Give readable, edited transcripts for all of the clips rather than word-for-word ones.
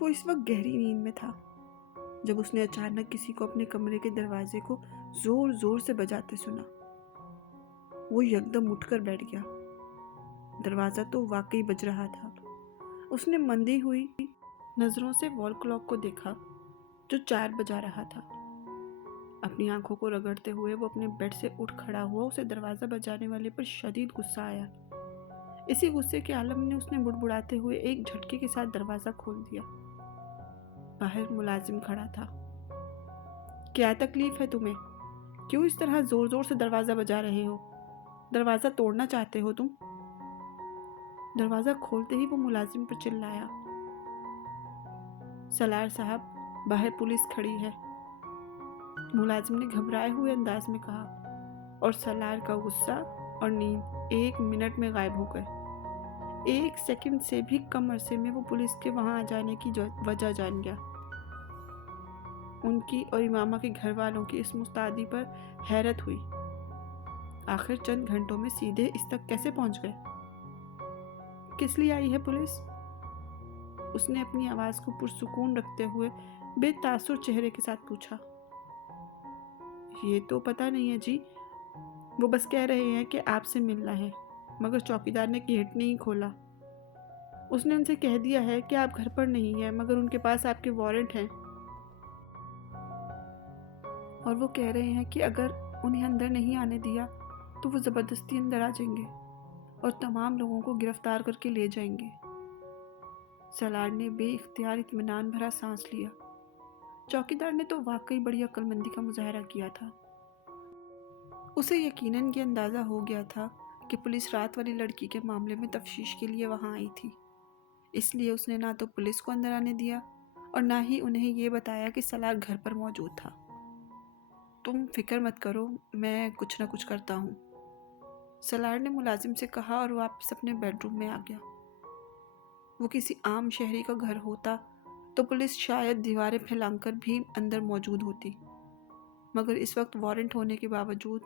वो इस वक्त गहरी नींद में था जब उसने अचानक किसी को अपने कमरे के दरवाजे को जोर जोर से बजाते सुना। वो एकदम उठकर बैठ गया। दरवाजा तो वाकई बज रहा था। उसने मंदी हुई नजरों से वॉल क्लॉक को देखा जो 4 बजा रहा था। अपनी आंखों को रगड़ते हुए वो अपने बेड से उठ खड़ा हुआ। उसे दरवाजा बजाने वाले पर शदीद गुस्सा आया। इसी गुस्से के आलम में उसने बुड़बुड़ाते हुए एक झटके के साथ दरवाजा खोल दिया। बाहर मुलाजिम खड़ा था। क्या तकलीफ है तुम्हें? क्यों इस तरह जोर जोर से दरवाजा बजा रहे हो? दरवाजा तोड़ना चाहते हो तुम? दरवाजा खोलते ही वो मुलाजिम पर चिल्लाया, सलार साहब, बाहर पुलिस खड़ी है। मुलाजिम ने घबराए हुए अंदाज में कहा और सलार का गुस्सा और नींद 1 मिनट में गायब हो गए। 1 सेकंड से भी कम अरसे में वो पुलिस के वहां आ जाने की वजह जान गया। उनकी और इमामा के घर वालों की इस मुस्तैदी पर हैरत हुई। आखिर चंद घंटों में सीधे इस तक कैसे पहुंच गए? किस लिए आई है पुलिस? उसने अपनी आवाज को पुरसुकून रखते हुए बेतासुर चेहरे के साथ पूछा। ये तो पता नहीं है जी, वो बस कह रहे हैं कि आपसे मिलना है, मगर चौकीदार ने गेट नहीं खोला। उसने उनसे कह दिया है कि आप घर पर नहीं हैं, मगर उनके पास आपके वारंट हैं और वो कह रहे हैं कि अगर उन्हें अंदर नहीं आने दिया तो वो ज़बरदस्ती अंदर आ जाएंगे और तमाम लोगों को गिरफ्तार करके ले जाएंगे। सलार ने बेइख्तियार इत्मीनान भरा सांस लिया। चौकीदार ने तो वाकई बड़ी अक्लमंदी का मुजाहरा किया था। उसे यकीनन ये अंदाज़ा हो गया था कि पुलिस रात वाली लड़की के मामले में तफ्तीश के लिए वहां आई थी। इसलिए उसने ना तो पुलिस को अंदर आने दिया और ना ही उन्हें ये बताया कि सलार घर पर मौजूद था। तुम फिक्र मत करो, मैं कुछ ना कुछ करता हूँ, सलार ने मुलाजिम से कहा और वापस अपने बेडरूम में आ गया। वो किसी आम शहरी का घर होता तो पुलिस शायद दीवारें फैलाकर भी अंदर मौजूद होती, मगर इस वक्त वारंट होने के बावजूद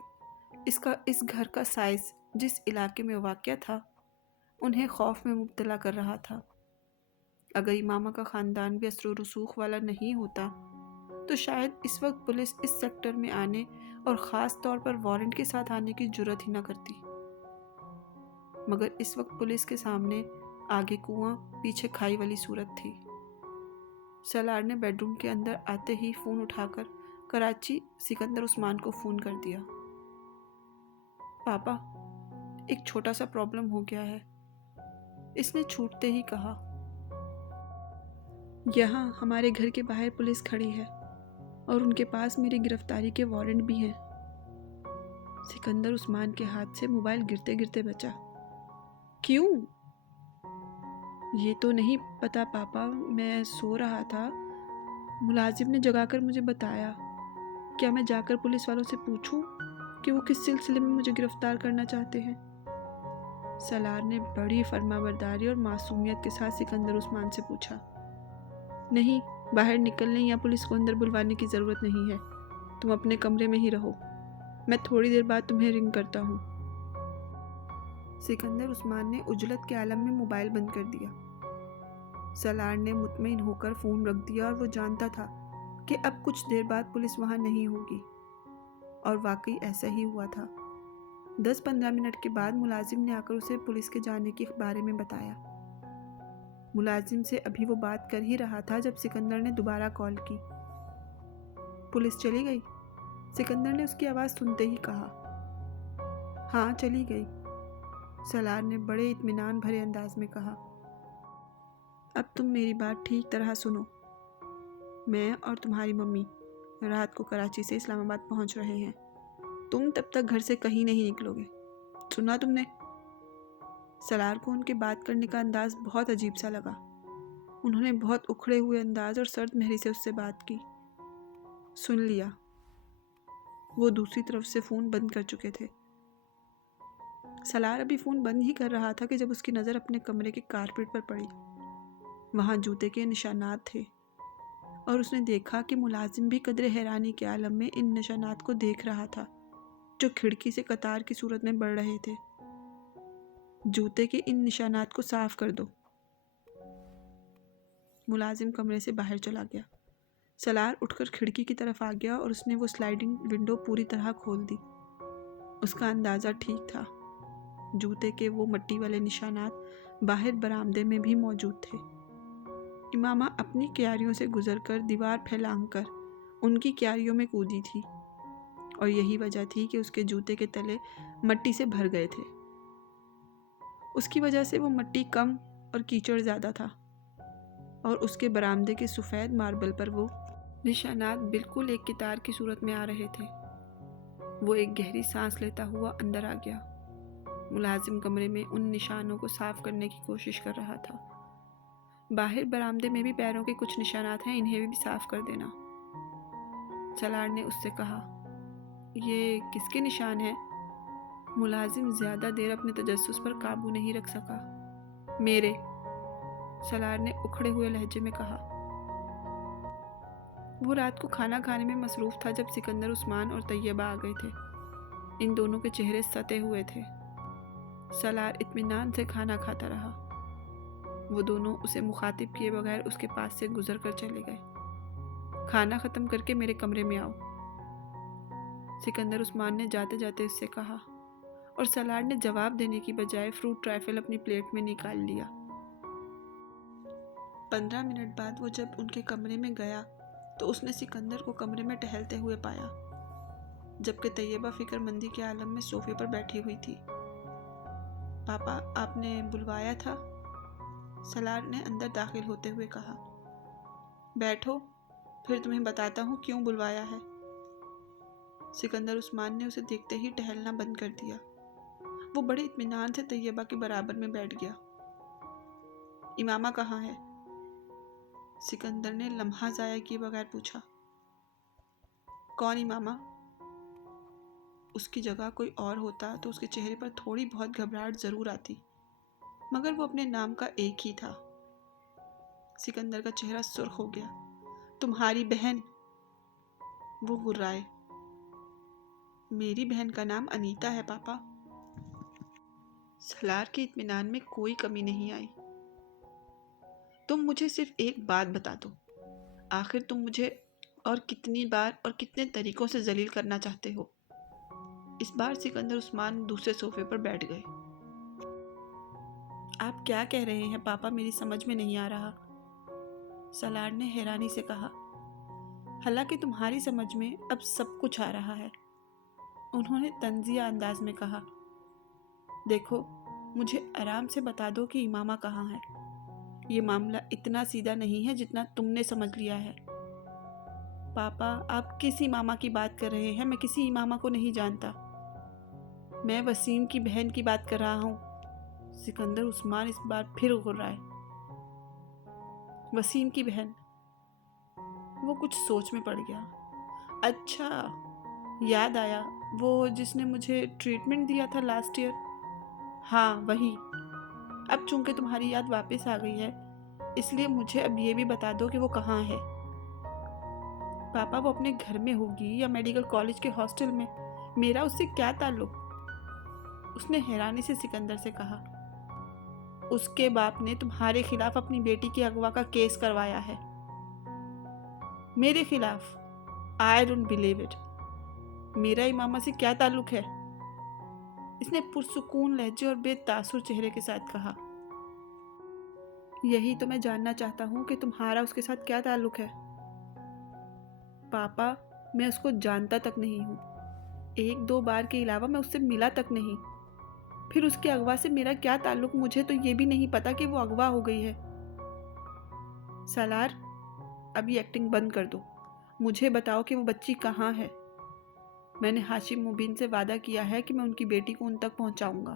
इस घर का साइज जिस इलाके में वाक़या था उन्हें खौफ में मुब्तला कर रहा था। अगर इमामा का ख़ानदान भी असर रसूख वाला नहीं होता तो शायद इस वक्त पुलिस इस सेक्टर में आने और ख़ास तौर पर वारंट के साथ आने की जुर्रत ही ना करती। मगर इस वक्त पुलिस के सामने आगे कुआं पीछे खाई वाली सूरत थी। सलार ने बेडरूम के अंदर आते ही फ़ोन उठाकर कराची सिकंदर उस्मान को फ़ोन कर दिया। पापा, एक छोटा सा प्रॉब्लम हो गया है, इसने छूटते ही कहा। यहाँ हमारे घर के बाहर पुलिस खड़ी है और उनके पास मेरी गिरफ्तारी के वारंट भी हैं। सिकंदर उस्मान के हाथ से मोबाइल गिरते गिरते बचा। क्यों? ये तो नहीं पता पापा, मैं सो रहा था, मुलाजिम ने जगाकर मुझे बताया। क्या मैं जाकर पुलिस वालों से पूछूं कि वो किस सिलसिले में मुझे गिरफ्तार करना चाहते हैं? सलार ने बड़ी फर्माबरदारी और मासूमियत के साथ सिकंदर उस्मान से पूछा। नहीं, बाहर निकलने या पुलिस को अंदर बुलवाने की ज़रूरत नहीं है, तुम अपने कमरे में ही रहो, मैं थोड़ी देर बाद तुम्हें रिंग करता हूँ। सिकंदर उस्मान ने उजलत के आलम में मोबाइल बंद कर दिया। सलार ने मुतमईन होकर फ़ोन रख दिया और वो जानता था कि अब कुछ देर बाद पुलिस वहाँ नहीं होगी, और वाकई ऐसा ही हुआ था। 10-15 मिनट के बाद मुलाजिम ने आकर उसे पुलिस के जाने के बारे में बताया। मुलाजिम से अभी वो बात कर ही रहा था जब सिकंदर ने दोबारा कॉल की। पुलिस चली गई? सिकंदर ने उसकी आवाज़ सुनते ही कहा। हाँ, चली गई, सलार ने बड़े इत्मीनान भरे अंदाज में कहा। अब तुम मेरी बात ठीक तरह सुनो। मैं और तुम्हारी मम्मी रात को कराची से इस्लामाबाद पहुंच रहे हैं। तुम तब तक घर से कहीं नहीं निकलोगे, सुना तुमने? सलार को उनके बात करने का अंदाज बहुत अजीब सा लगा। उन्होंने बहुत उखड़े हुए अंदाज और सर्द महरी से उससे बात की। सुन लिया। वो दूसरी तरफ से फ़ोन बंद कर चुके थे। सलार अभी फ़ोन बंद ही कर रहा था कि जब उसकी नज़र अपने कमरे के कारपेट पर पड़ी। वहाँ जूते के निशानात थे और उसने देखा कि मुलाजिम भी कदरे हैरानी के आलम में इन निशानात को देख रहा था जो खिड़की से कतार की सूरत में बढ़ रहे थे। जूते के इन निशानात को साफ कर दो, मुलाजिम कमरे से बाहर चला गया। सलार उठकर खिड़की की तरफ आ गया और उसने वो स्लाइडिंग विंडो पूरी तरह खोल दी। उसका अंदाज़ा ठीक था। जूते के वो मट्टी वाले निशानात बाहर बरामदे में भी मौजूद थे। इमामा अपनी क्यारियों से गुजरकर दीवार फैलांकर उनकी क्यारियों में कूदी थी और यही वजह थी कि उसके जूते के तले मट्टी से भर गए थे। उसकी वजह से वो मट्टी कम और कीचड़ ज़्यादा था और उसके बरामदे के सफ़ेद मार्बल पर वो निशानात बिल्कुल एक कितार की सूरत में आ रहे थे। वो एक गहरी सांस लेता हुआ अंदर आ गया। मुलाजिम कमरे में उन निशानों को साफ करने की कोशिश कर रहा था। बाहर बरामदे में भी पैरों के कुछ निशानात हैं, इन्हें भी साफ कर देना। सलार ने उससे कहा, ये किसके निशान हैं? मुलाजिम ज़्यादा देर अपने तजस्सुस पर काबू नहीं रख सका। मेरे, सलार ने उखड़े हुए लहजे में कहा। वो रात को खाना खाने में मसरूफ़ था जब सिकंदर उस्मान और तैयबा आ गए थे। इन दोनों के चेहरे सते हुए थे। सलार इत्मीनान से खाना खाता रहा। वो दोनों उसे मुखातिब किए बगैर उसके पास से गुजर कर चले गए। खाना ख़त्म करके मेरे कमरे में आओ, सिकंदर उस्मान ने जाते जाते उससे कहा, और सलार ने जवाब देने की बजाय फ्रूट ट्राइफल अपनी प्लेट में निकाल लिया। 15 मिनट बाद वो जब उनके कमरे में गया तो उसने सिकंदर को कमरे में टहलते हुए पाया, जबकि तैयबा फिक्रमंदी के आलम में सोफे पर बैठी हुई थी। पापा, आपने बुलवाया था? सलार ने अंदर दाखिल होते हुए कहा। बैठो, फिर तुम्हें बताता हूँ क्यों बुलवाया है। सिकंदर उस्मान ने उसे देखते ही टहलना बंद कर दिया। वो बड़े इत्मीनान से तैयबा के बराबर में बैठ गया। इमामा कहाँ है? सिकंदर ने लम्हा ज़ाया किए बगैर पूछा। कौन इमामा? उसकी जगह कोई और होता तो उसके चेहरे पर थोड़ी बहुत घबराहट जरूर आती, मगर वो अपने नाम का एक ही था। सिकंदर का चेहरा सुर्ख हो गया। तुम्हारी बहन? वो गुर्राए। मेरी बहन का नाम अनीता है पापा। सलार के इत्मीनान में कोई कमी नहीं आई। तुम मुझे सिर्फ एक बात बता दो, आखिर तुम मुझे और कितनी बार और कितने तरीकों से जलील करना चाहते हो? इस बार सिकंदर उस्मान दूसरे सोफे पर बैठ गए। आप क्या कह रहे हैं पापा, मेरी समझ में नहीं आ रहा, सलार ने हैरानी से कहा। हालांकि तुम्हारी समझ में अब सब कुछ आ रहा है, उन्होंने तंजिया अंदाज में कहा। देखो, मुझे आराम से बता दो कि इमामा कहाँ है। ये मामला इतना सीधा नहीं है जितना तुमने समझ लिया है। पापा, आप किस इमामा की बात कर रहे हैं? मैं किसी इमामा को नहीं जानता। मैं वसीम की बहन की बात कर रहा हूँ। सिकंदर उस्मान इस बार फिर गुर्राए। वसीम की बहन? वो कुछ सोच में पड़ गया। अच्छा, याद आया, वो जिसने मुझे ट्रीटमेंट दिया था लास्ट ईयर। हाँ, वही। अब चूंकि तुम्हारी याद वापस आ गई है, इसलिए मुझे अब ये भी बता दो कि वो कहाँ है। पापा, वो अपने घर में होगी या मेडिकल कॉलेज के हॉस्टल में। मेरा उससे क्या ताल्लुक? उसने हैरानी से सिकंदर से कहा। उसके बाप ने तुम्हारे खिलाफ अपनी बेटी के अगवा का केस करवाया है। मेरे खिलाफ? I don't believe it. मेरा इमामा से क्या ताल्लुक है? इसने पुरसुकून लहजे और बेतासुर चेहरे के साथ कहा। यही तो मैं जानना चाहता हूँ कि तुम्हारा उसके साथ क्या ताल्लुक है। पापा, मैं उसको जानता तक नहीं हूँ। 1-2 बार के अलावा मैं उससे मिला तक नहीं। फिर उसके अगवा से मेरा क्या ताल्लुक, मुझे तो ये भी नहीं पता कि वो अगवा हो गई है। सलार, अभी एक्टिंग बंद कर दो। मुझे बताओ कि वो बच्ची कहाँ है। मैंने हाशिम मुबीन से वादा किया है कि मैं उनकी बेटी को उन तक पहुँचाऊँगा,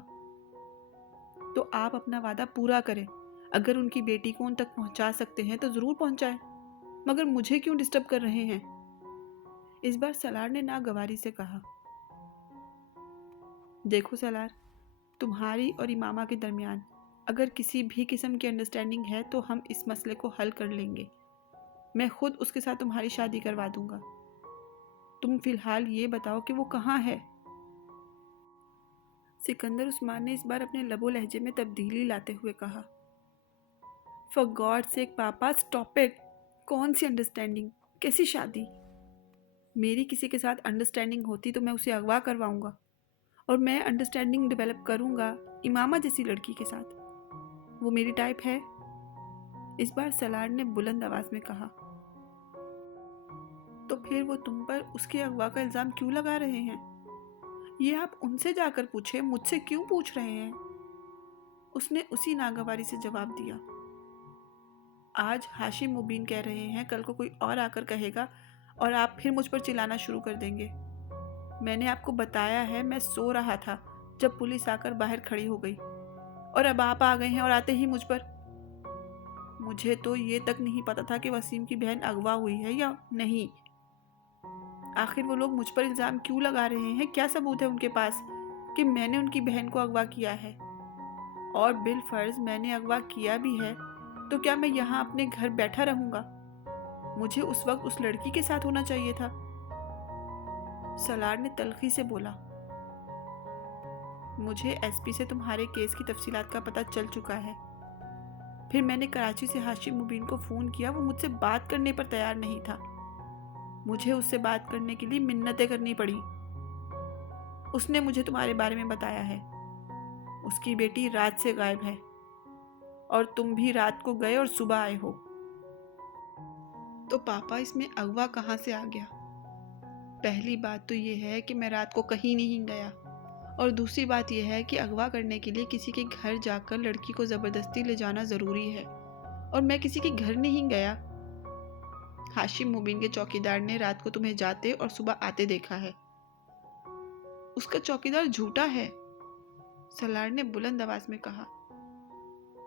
तो आप अपना वादा पूरा करें। अगर उनकी बेटी को उन तक पहुँचा सकते हैं तो ज़रूर पहुँचाएं, मगर मुझे क्यों डिस्टर्ब कर रहे हैं? इस बार सलार ने नागवारी से कहा। देखो सलार, तुम्हारी और इमामा के दरमियान अगर किसी भी किस्म की अंडरस्टैंडिंग है तो हम इस मसले को हल कर लेंगे। मैं खुद उसके साथ तुम्हारी शादी करवा दूंगा। तुम फिलहाल ये बताओ कि वो कहाँ है। सिकंदर उस्मान ने इस बार अपने लबो लहजे में तब्दीली लाते हुए कहा। फॉर गॉड सेक पापा, स्टॉप इट। कौन सी अंडरस्टैंडिंग, कैसी शादी? मेरी किसी के साथ अंडरस्टैंडिंग होती तो मैं उसे अगवा करवाऊंगा, और मैं अंडरस्टैंडिंग डेवलप करूंगा इमामा जैसी लड़की के साथ। वो मेरी टाइप है। इस बार सलार ने बुलंद आवाज में कहा। तो फिर वो तुम पर उसके अगवा का इल्जाम क्यों लगा रहे हैं? ये आप उनसे जाकर पूछे, मुझसे क्यों पूछ रहे हैं? उसने उसी नागवारी से जवाब दिया। आज हाशिम मुबीन कह रहे हैं, कल को कोई और आकर कहेगा और आप फिर मुझ पर चिल्लाना शुरू कर देंगे। मैंने आपको बताया है, मैं सो रहा था जब पुलिस आकर बाहर खड़ी हो गई, और अब आप आ गए हैं और आते ही मुझ पर। मुझे तो ये तक नहीं पता था कि वसीम की बहन अगवा हुई है या नहीं। आखिर वो लोग मुझ पर इल्ज़ाम क्यों लगा रहे हैं? क्या सबूत है उनके पास कि मैंने उनकी बहन को अगवा किया है? और बिलफर्ज मैंने अगवा किया भी है तो क्या मैं यहाँ अपने घर बैठा रहूँगा? मुझे उस वक्त उस लड़की के साथ होना चाहिए था। सलार ने तल्खी से बोला। मुझे एसपी से तुम्हारे केस की तफसीलात का पता चल चुका है। फिर मैंने कराची से हाशिम मुबीन को फ़ोन किया, वो मुझसे बात करने पर तैयार नहीं था। मुझे उससे बात करने के लिए मिन्नतें करनी पड़ी। उसने मुझे तुम्हारे बारे में बताया है। उसकी बेटी रात से गायब है, और तुम भी रात को गए और सुबह आए हो। तो पापा, इसमें अगवा कहाँ से आ गया? पहली बात तो ये है कि मैं रात को कहीं नहीं गया, और दूसरी बात यह है कि अगवा करने के लिए किसी के घर जाकर लड़की को ज़बरदस्ती ले जाना ज़रूरी है, और मैं किसी के घर नहीं गया। हाशिम मुबीन के चौकीदार ने रात को तुम्हें जाते और सुबह आते देखा है। उसका चौकीदार झूठा है, सलार ने बुलंद आवाज में कहा।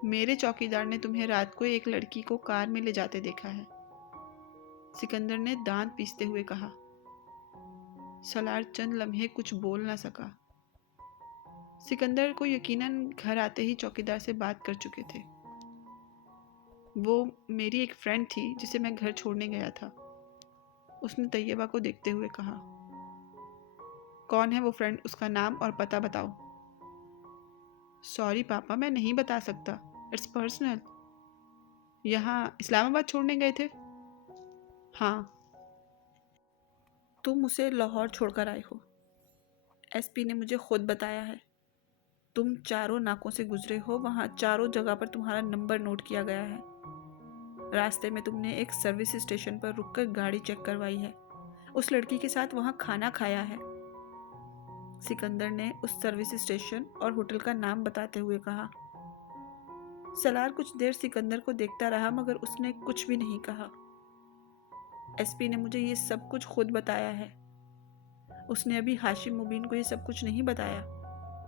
मेरे चौकीदार ने तुम्हें रात को एक लड़की को कार में ले जाते देखा है, सिकंदर ने दांत पीसते हुए कहा। सलार चंद लम्हे कुछ बोल ना सका। सिकंदर को यकीनन घर आते ही चौकीदार से बात कर चुके थे। वो मेरी एक फ्रेंड थी जिसे मैं घर छोड़ने गया था, उसने तैयबा को देखते हुए कहा। कौन है वो फ्रेंड? उसका नाम और पता बताओ। सॉरी पापा, मैं नहीं बता सकता, इट्स पर्सनल। यहाँ इस्लामाबाद छोड़ने गए थे? हाँ। तुम उसे लाहौर छोड़कर आए हो, एसपी ने मुझे खुद बताया है। तुम चारों नाकों से गुजरे हो, वहाँ चारों जगह पर तुम्हारा नंबर नोट किया गया है। रास्ते में तुमने एक सर्विस स्टेशन पर रुककर गाड़ी चेक करवाई है, उस लड़की के साथ वहाँ खाना खाया है। सिकंदर ने उस सर्विस स्टेशन और होटल का नाम बताते हुए कहा। सलार कुछ देर सिकंदर को देखता रहा, मगर उसने कुछ भी नहीं कहा। एसपी ने मुझे ये सब कुछ खुद बताया है। उसने अभी हाशिम मुबीन को ये सब कुछ नहीं बताया।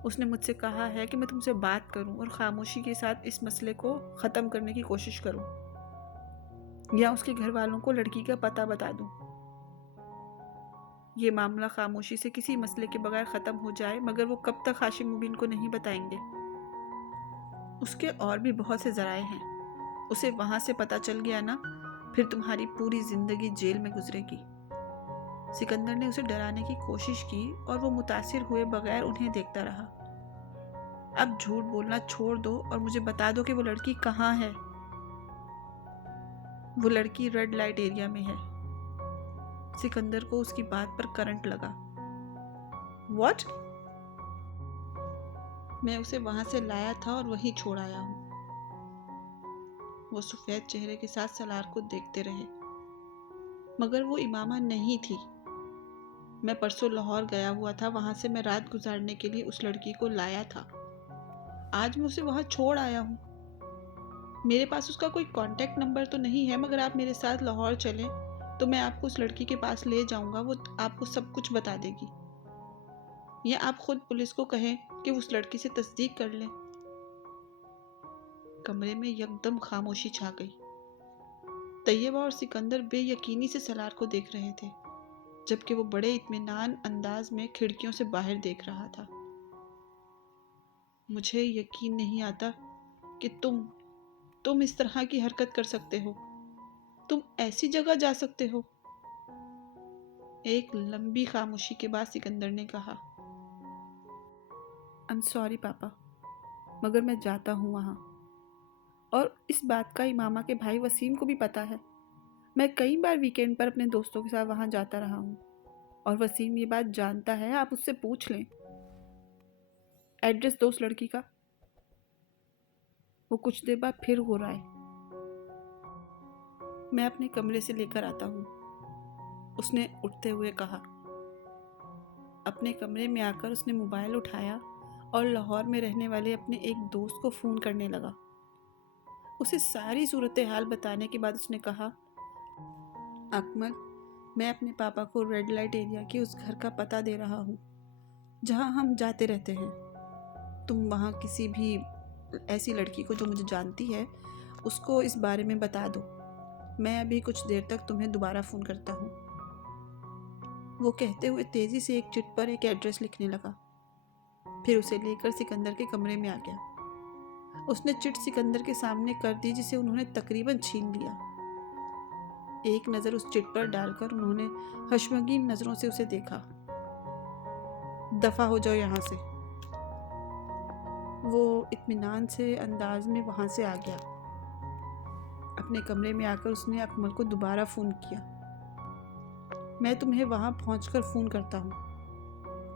उसने मुझसे कहा है कि मैं तुमसे बात करूं और खामोशी के साथ इस मसले को ख़त्म करने की कोशिश करूं, या उसके घर वालों को लड़की का पता बता दूं। ये मामला खामोशी से किसी मसले के बगैर ख़त्म हो जाए, मगर वो कब तक हाशिम मुबीन को नहीं बताएंगे। उसके और भी बहुत से ज़राए हैं। उसे वहाँ से पता चल गया ना, फिर तुम्हारी पूरी ज़िंदगी जेल में गुजरेगी। सिकंदर ने उसे डराने की कोशिश की, और वो मुतासिर हुए बगैर उन्हें देखता रहा। अब झूठ बोलना छोड़ दो और मुझे बता दो कि वो लड़की कहाँ है। वो लड़की रेड लाइट एरिया में है। सिकंदर को उसकी बात पर करंट लगा। व्हाट? मैं उसे वहां से लाया था और वहीं छोड़ आया हूँ। वो सफेद चेहरे के साथ सलार को देखते रहे, मगर वो इमामा नहीं थी। मैं परसों लाहौर गया हुआ था, वहां से मैं रात गुजारने के लिए उस लड़की को लाया था। आज मैं उसे वहां छोड़ आया हूँ। मेरे पास उसका कोई कांटेक्ट नंबर तो नहीं है, मगर आप मेरे साथ लाहौर चलें तो मैं आपको उस लड़की के पास ले जाऊंगा। वो आपको सब कुछ बता देगी, या आप खुद पुलिस को कहें कि उस लड़की से तस्दीक कर लें। कमरे में यकदम खामोशी छा गई। तैयबा और सिकंदर बेयकीनी से सलार को देख रहे थे, जबकि वो बड़े इत्मीनान अंदाज में खिड़कियों से बाहर देख रहा था। मुझे यकीन नहीं आता कि तुम इस तरह की हरकत कर सकते हो। तुम ऐसी जगह जा सकते हो। एक लंबी खामोशी के बाद सिकंदर ने कहा। आई एम सॉरी पापा, मगर मैं जाता हूँ वहाँ। और इस बात का इमामा के भाई वसीम को भी पता है। मैं कई बार वीकेंड पर अपने दोस्तों के साथ वहाँ जाता रहा हूँ और वसीम ये बात जानता है, आप उससे पूछ लें। एड्रेस दो उस लड़की का। वो कुछ देर बाद फिर हो रहा है। मैं अपने कमरे से लेकर आता हूँ, उसने उठते हुए कहा। अपने कमरे में आकर उसने मोबाइल उठाया और लाहौर में रहने वाले अपने एक दोस्त को फ़ोन करने लगा। उसे सारी सूरत हाल बताने के बाद उसने कहा, अकमल, मैं अपने पापा को रेड लाइट एरिया के उस घर का पता दे रहा हूँ जहाँ हम जाते रहते हैं। तुम वहाँ किसी भी ऐसी लड़की को जो मुझे जानती है उसको इस बारे में बता दो। मैं अभी कुछ देर तक तुम्हें दोबारा फ़ोन करता हूँ। वो कहते हुए तेज़ी से एक चिट पर एक एड्रेस लिखने लगा, फिर उसे लेकर सिकंदर के कमरे में आ गया। उसने चिट सिकंदर के सामने कर दी, जिसे उन्होंने तकरीबन छीन लिया। एक नज़र उस चिट पर डालकर उन्होंने हश्मगीन नज़रों से उसे देखा। दफ़ा हो जाओ यहाँ से। वो इत्मीनान से अंदाज में वहाँ से आ गया। अपने कमरे में आकर उसने अकमल को दोबारा फ़ोन किया। मैं तुम्हें वहाँ पहुँचकर फ़ोन करता हूँ,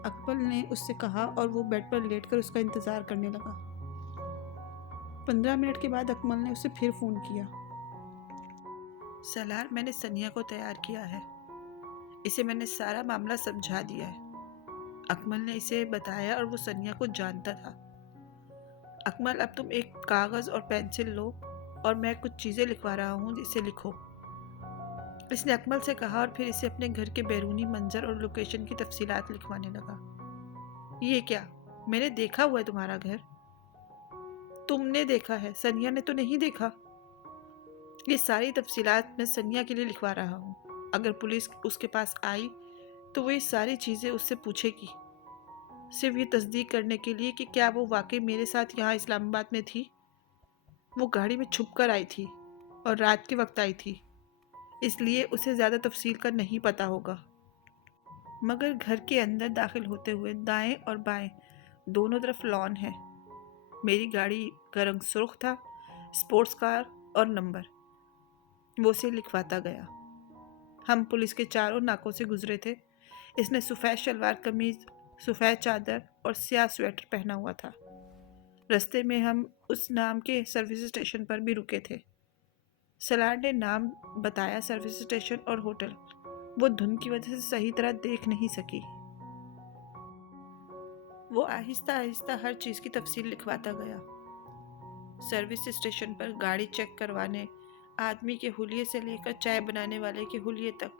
अकमल ने उससे कहा और वो बेड पर लेटकर उसका इंतज़ार करने लगा। 15 मिनट के बाद अकमल ने उसे फिर फ़ोन किया। सलार, मैंने सनिया को तैयार किया है। इसे मैंने सारा मामला समझा दिया है। अकमल ने इसे बताया और वो सनिया को जानता था। अकमल, अब तुम एक कागज़ और पेंसिल लो और मैं कुछ चीज़ें लिखवा रहा हूँ, इसे लिखो। इसने अकमल से कहा और फिर इसे अपने घर के बैरूनी मंजर और लोकेशन की तफसीलात लिखवाने लगा। ये क्या? मैंने देखा हुआ है तुम्हारा घर। तुमने देखा है, सनिया ने तो नहीं देखा। ये सारी तफसीलात मैं सनिया के लिए लिखवा रहा हूँ। अगर पुलिस उसके पास आई तो वो ये सारी चीज़ें उससे पूछेगी, सिर्फ ये तस्दीक करने के लिए कि क्या वो वाकई मेरे साथ यहाँ इस्लामाबाद में थी। वो गाड़ी में छुप कर आई थी और रात के वक्त आई थी, इसलिए उसे ज़्यादा तफसील का नहीं पता होगा। मगर घर के अंदर दाखिल होते हुए दाएं और बाएं दोनों तरफ लॉन है। मेरी गाड़ी का रंग सुर्ख था, स्पोर्ट्स कार और नंबर। वो उसे लिखवाता गया। हम पुलिस के चारों नाकों से गुजरे थे। इसने सफ़ेद शलवार कमीज, सफ़ेद चादर और स्याह स्वेटर पहना हुआ था। रास्ते में हम उस नाम के सर्विस स्टेशन पर भी रुके थे। सलार ने नाम बताया, सर्विस स्टेशन और होटल। वो धुंध की वजह से सही तरह देख नहीं सकी। वो आहिस्ता आहिस्ता हर चीज़ की तफसील लिखवाता गया। सर्विस स्टेशन पर गाड़ी चेक करवाने, आदमी के हुलिये से लेकर चाय बनाने वाले के हुलिये तक,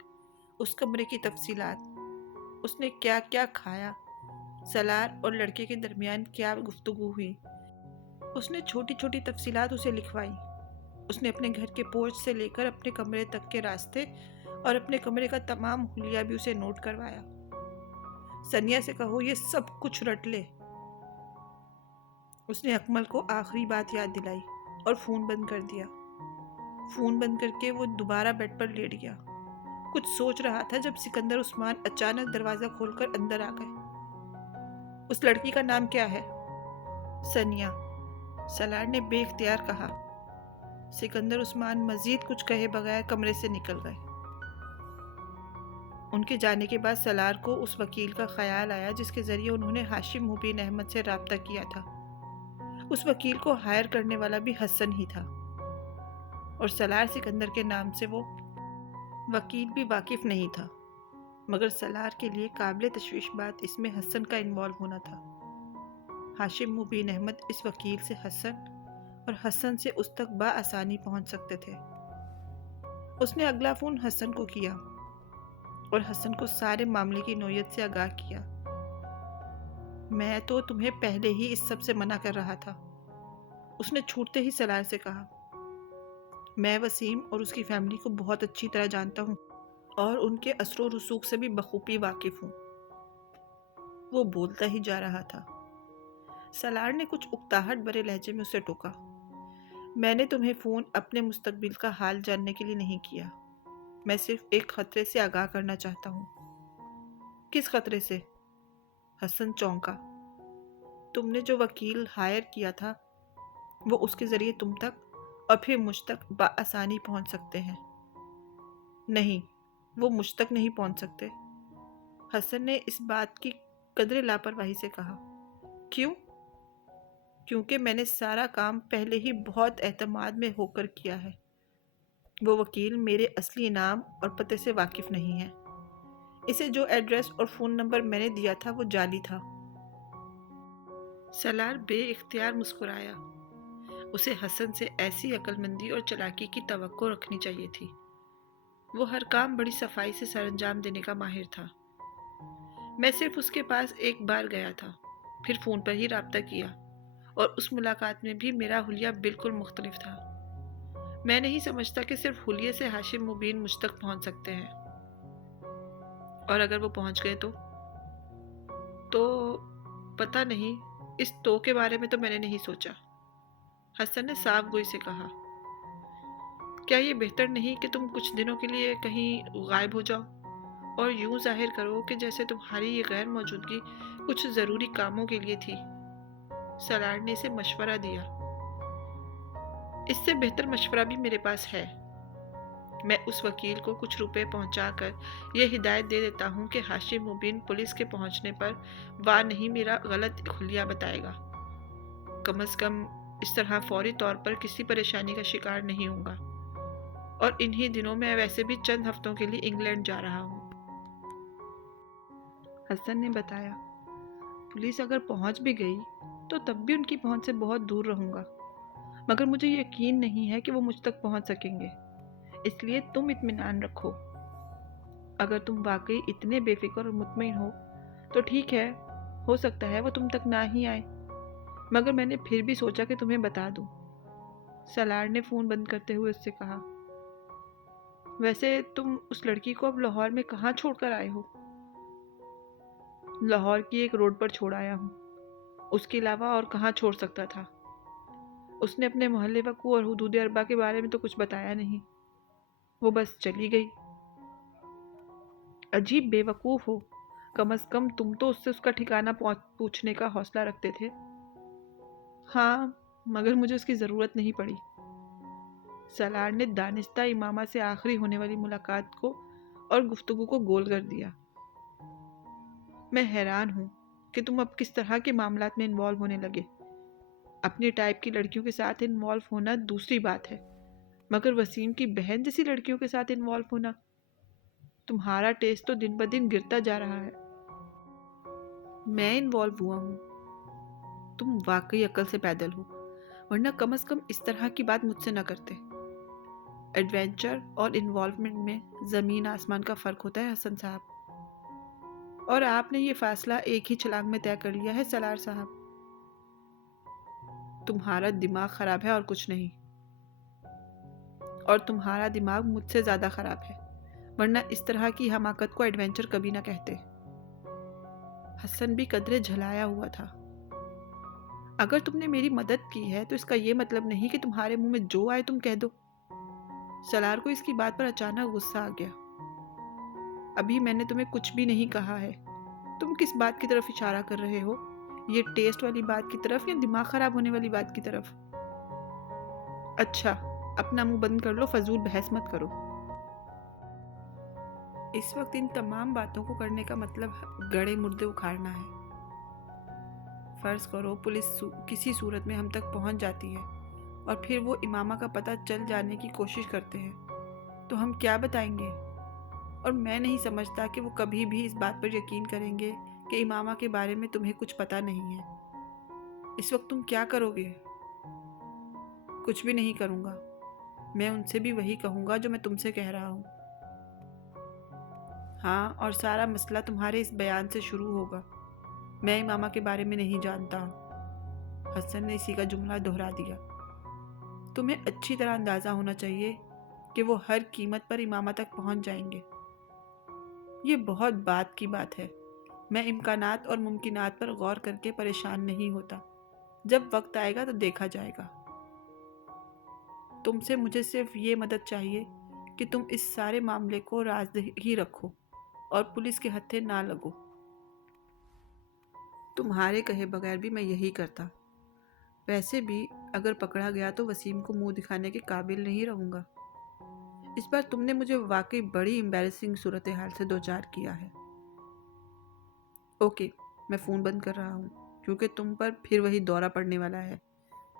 उस कमरे की तफसीलात, उसने क्या क्या खाया, सलार और लड़के के दरमियान क्या गुफ्तगू हुई, उसने छोटी छोटी तफसीलात उसे लिखवाई। उसने अपने घर के पोर्च से लेकर अपने कमरे तक के रास्ते और अपने कमरे का तमाम हुलिया भी उसे नोट करवाया। सनिया से कहो ये सब कुछ रट ले। उसने अकमल को आखिरी बात याद दिलाई और फ़ोन बंद कर दिया। फ़ोन बंद करके वो दोबारा बेड पर लेट गया। कुछ सोच रहा था जब सिकंदर उस्मान अचानक दरवाज़ा खोलकर अंदर आ गए। उस लड़की का नाम क्या है? सनिया, सलार ने बेख्तियार कहा। सिकंदर उस्मान मजीद कुछ कहे बगैर कमरे से निकल गए। उनके जाने के बाद सलार को उस वकील का ख्याल आया जिसके ज़रिए उन्होंने हाशिम मुबीन अहमद से रब्ता किया था। उस वकील को हायर करने वाला भी हसन ही था और सलार सिकंदर के नाम से वो वकील भी वाकिफ़ नहीं था। मगर सलार के लिए काबिल तशवीश बात इसमें हसन का इन्वॉल्व होना था। हाशिम मुबीन अहमद इस वकील से हसन और हसन से उस तक बआसानी पहुंच सकते थे। उसने अगला फ़ोन हसन को किया और हसन को सारे मामले की नोयत से आगाह किया। मैं तो तुम्हें पहले ही इस सब से मना कर रहा था, उसने छूटते ही सलार से कहा। मैं वसीम और उसकी फैमिली को बहुत अच्छी तरह जानता हूँ और उनके असरो रसूख से भी बखूबी वाकिफ़ हूँ। वो बोलता ही जा रहा था। सलार ने कुछ उकताहट भरे लहजे में उसे टोका। मैंने तुम्हें फ़ोन अपने मुस्तकबिल का हाल जानने के लिए नहीं किया। मैं सिर्फ एक ख़तरे से आगाह करना चाहता हूँ। किस ख़तरे से? हसन चौंका। तुमने जो वकील हायर किया था वो उसके ज़रिए तुम तक और फिर मुझ तक बआसानी पहुंच सकते हैं। नहीं, वो मुझ तक नहीं पहुंच सकते। हसन ने इस बात की कदरे लापरवाही से कहा। क्यों? क्योंकि मैंने सारा काम पहले ही बहुत एतमाद में होकर किया है। वो वकील मेरे असली नाम और पते से वाकिफ नहीं है। इसे जो एड्रेस और फ़ोन नंबर मैंने दिया था वो जाली था। सलार बेइख्तियार मुस्कुराया। उसे हसन से ऐसी अक्लमंदी और चालाकी की तवक्को रखनी चाहिए थी। वो हर काम बड़ी सफाई से सरअंजाम देने का माहिर था। मैं सिर्फ उसके पास एक बार गया था, फिर फ़ोन पर ही राब्ता किया, और उस मुलाकात में भी मेरा हुलिया बिल्कुल मुख्तलिफ था। मैं नहीं समझता कि सिर्फ हुलिये से हाशिम मुबीन मुझ तक पहुंच सकते हैं। और अगर वो पहुंच गए तो पता नहीं, इस तो के बारे में तो मैंने नहीं सोचा। हसन ने साफ गोई से कहा। क्या ये बेहतर नहीं कि तुम कुछ दिनों के लिए कहीं गायब हो जाओ और यूं जाहिर करो कि जैसे तुम्हारी ये गैर मौजूदगी कुछ ज़रूरी कामों के लिए थी? सलार ने इसे मशवरा दिया। इससे बेहतर मशवरा भी मेरे पास है। मैं उस वकील को कुछ रुपए पहुंचाकर यह हिदायत दे देता हूं कि हाशिम मुबीन पुलिस के पहुंचने पर वाह नहीं मेरा गलत खुलिया बताएगा। कम से कम इस तरह फौरी तौर पर किसी परेशानी का शिकार नहीं होगा। और इन्हीं दिनों मैं वैसे भी चंद हफ्तों के लिए इंग्लैंड जा रहा हूँ। हसन ने बताया। पुलिस अगर पहुंच भी गई तो तब भी उनकी पहुंच से बहुत दूर रहूंगा, मगर मुझे यकीन नहीं है कि वो मुझ तक पहुंच सकेंगे। इसलिए तुम इत्मीनान रखो। अगर तुम वाकई इतने बेफिक्र और मुतमईन हो तो ठीक है, हो सकता है वो तुम तक ना ही आए, मगर मैंने फिर भी सोचा कि तुम्हें बता दूं। सलार ने फ़ोन बंद करते हुए उससे कहा। वैसे तुम उस लड़की को अब लाहौर में कहाँ छोड़कर आए हो? लाहौर की एक रोड पर छोड़ आया हूँ। उसके अलावा और कहाँ छोड़ सकता था? उसने अपने मोहल्ले वकू और हुदूद अरबा के बारे में तो कुछ बताया नहीं। वो बस चली गई। अजीब बेवकूफ़ हो। कम से कम तुम तो उससे उसका ठिकाना पूछने का हौसला रखते थे। हाँ, मगर मुझे उसकी ज़रूरत नहीं पड़ी। सलार ने दानिस्ता इमामा से आखिरी होने वाली मुलाकात को और गुफ्तगू को गोल कर दिया। मैं हैरान हूँ कि तुम अब किस तरह के मामलात में इन्वॉल्व होने लगे। अपनी टाइप की लड़कियों के साथ इन्वॉल्व होना दूसरी बात है, मगर वसीम की बहन जैसी लड़कियों के साथ इन्वॉल्व होना, तुम्हारा टेस्ट तो दिन ब दिन गिरता जा रहा है। मैं इन्वॉल्व हुआ हूँ? तुम वाकई अक्ल से पैदल हो, वरना कम से कम इस तरह की बात मुझसे न करते। एडवेंचर और इन्वॉल्वमेंट में ज़मीन आसमान का फ़र्क होता है हसन साहब, और आपने ये फ़ैसला एक ही छलांग में तय कर लिया है सलार साहब। तुम्हारा दिमाग ख़राब है और कुछ नहीं, और तुम्हारा दिमाग मुझसे ज़्यादा ख़राब है, वरना इस तरह की हमाकत को एडवेंचर कभी ना कहते। हसन भी कदरे झलाया हुआ था। अगर तुमने मेरी मदद की है तो इसका ये मतलब नहीं कि तुम्हारे मुंह में जो आए तुम कह दो। सलार को इसकी बात पर अचानक गुस्सा आ गया। अभी मैंने तुम्हें कुछ भी नहीं कहा है। तुम किस बात की तरफ इशारा कर रहे हो? ये टेस्ट वाली बात की तरफ या दिमाग खराब होने वाली बात की तरफ? अच्छा, अपना मुंह बंद कर लो, फजूल बहस मत करो। इस वक्त इन तमाम बातों को करने का मतलब गड़े मुर्दे उखाड़ना है। फ़र्ज़ करो पुलिस किसी सूरत में हम तक पहुंच जाती है और फिर वो इमामा का पता चल जाने की कोशिश करते हैं, तो हम क्या बताएंगे? और मैं नहीं समझता कि वो कभी भी इस बात पर यकीन करेंगे कि इमामा के बारे में तुम्हें कुछ पता नहीं है। इस वक्त तुम क्या करोगे? कुछ भी नहीं करूँगा। मैं उनसे भी वही कहूँगा जो मैं तुमसे कह रहा हूँ। हाँ, और सारा मसला तुम्हारे इस बयान से शुरू होगा। मैं इमामा के बारे में नहीं जानता। हसन ने इसी का जुमला दोहरा दिया। तुम्हें अच्छी तरह अंदाज़ा होना चाहिए कि वो हर कीमत पर इमामा तक पहुंच जाएंगे। ये बहुत बात की बात है। मैं इम्कानात और मुमकिनात पर गौर करके परेशान नहीं होता। जब वक्त आएगा तो देखा जाएगा। तुमसे मुझे सिर्फ ये मदद चाहिए कि तुम इस सारे मामले को राज ही रखो और पुलिस के हत्थे ना लगो। तुम्हारे कहे बगैर भी मैं यही करता। वैसे भी अगर पकड़ा गया तो वसीम को मुंह दिखाने के काबिल नहीं रहूँगा। इस बार तुमने मुझे वाकई बड़ी एम्बैरेसिंग सूरत हाल से दो चार किया है। ओके, मैं फ़ोन बंद कर रहा हूँ, क्योंकि तुम पर फिर वही दौरा पड़ने वाला है,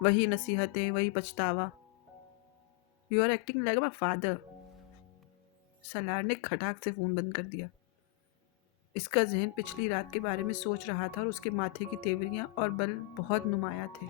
वही नसीहतें, वही पछतावा। You are acting like my father. Salar ने खटाक से फ़ोन बंद कर दिया। इसका जहन पिछली रात के बारे में सोच रहा था और उसके माथे की तेवरियां और बल बहुत नुमाया थे।